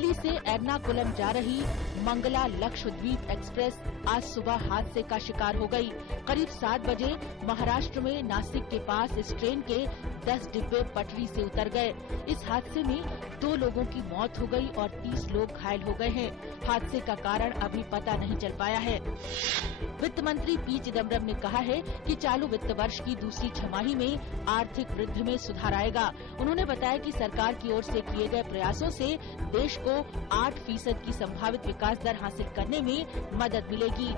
दिल्ली से एर्नाकुलम जा रही मंगला लक्षद्वीप एक्सप्रेस आज सुबह हादसे का शिकार हो गई। करीब 7 बजे महाराष्ट्र में नासिक के पास इस ट्रेन के 10 डिब्बे पटरी से उतर गए। इस हादसे में 2 लोगों की मौत हो गई और 30 लोग घायल हो गए हैं। हादसे का कारण अभी पता नहीं चल पाया है। वित्त मंत्री पी चिदम्बरम ने कहा है कि चालू वित्त वर्ष की दूसरी छमाही में आर्थिक वृद्धि में सुधार आएगा। उन्होंने बताया कि सरकार की ओर से किए गए प्रयासों से देश को 8% की संभावित विकास दर हासिल करने में मदद मिलेगी।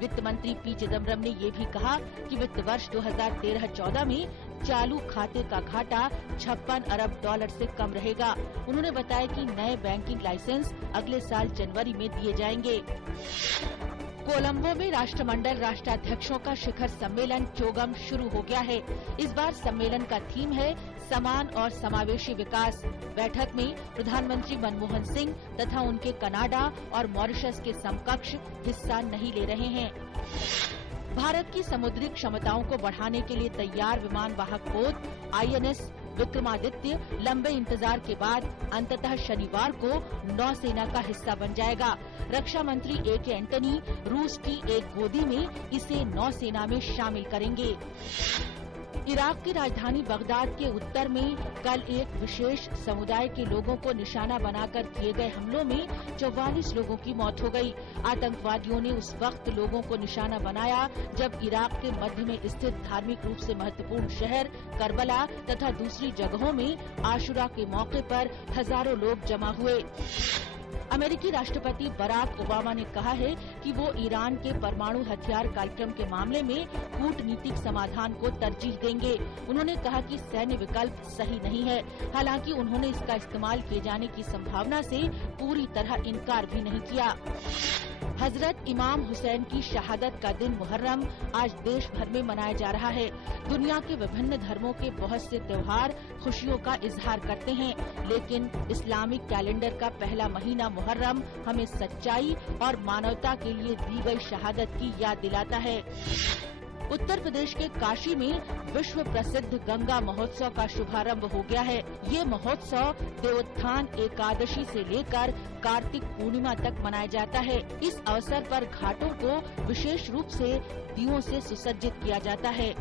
वित्त मंत्री पी चिदम्बरम ने ये भी कहा कि वित्त वर्ष 2013-14 में चालू खाते का घाटा $56 अरब से कम रहेगा। उन्होंने बताया कि नए बैंकिंग लाइसेंस अगले साल जनवरी में दिए जाएंगे। कोलंबो में राष्ट्रमंडल राष्ट्राध्यक्षों का शिखर सम्मेलन चोगम शुरू हो गया है। इस बार सम्मेलन का थीम है समान और समावेशी विकास। बैठक में प्रधानमंत्री मनमोहन सिंह तथा उनके कनाडा और मॉरिशस के समकक्ष हिस्सा नहीं ले रहे हैं। भारत की समुद्री क्षमताओं को बढ़ाने के लिए तैयार विमान वाहक पोत INS विक्रमादित्य लंबे इंतजार के बाद अंततः शनिवार को नौसेना का हिस्सा बन जाएगा। रक्षा मंत्री AK एंटनी रूस की एक गोदी में इसे नौसेना में शामिल करेंगे। इराक की राजधानी बगदाद के उत्तर में कल एक विशेष समुदाय के लोगों को निशाना बनाकर किए गए हमलों में 44 लोगों की मौत हो गई। आतंकवादियों ने उस वक्त लोगों को निशाना बनाया जब इराक के मध्य में स्थित धार्मिक रूप से महत्वपूर्ण शहर करबला तथा दूसरी जगहों में आशुरा के मौके पर हजारों लोग जमा हुए। अमेरिकी राष्ट्रपति बराक ओबामा ने कहा है कि वो ईरान के परमाणु हथियार कार्यक्रम के मामले में कूटनीतिक समाधान को तरजीह देंगे। उन्होंने कहा कि सैन्य विकल्प सही नहीं है। हालांकि उन्होंने इसका इस्तेमाल किए जाने की संभावना से पूरी तरह इनकार भी नहीं किया। हजरत इमाम हुसैन की शहादत का दिन मुहर्रम आज देश भर में मनाया जा रहा है। दुनिया के विभिन्न धर्मों के बहुत से त्योहार खुशियों का इजहार करते हैं, लेकिन इस्लामिक कैलेंडर का पहला महीना मुहर्रम हमें सच्चाई और मानवता के लिए दी गई शहादत की याद दिलाता है। उत्तर प्रदेश के काशी में विश्व प्रसिद्ध गंगा महोत्सव का शुभारंभ हो गया है। ये महोत्सव देवोत्थान एकादशी से लेकर कार्तिक पूर्णिमा तक मनाया जाता है। इस अवसर पर घाटों को विशेष रूप से दीयों से सुसज्जित किया जाता है।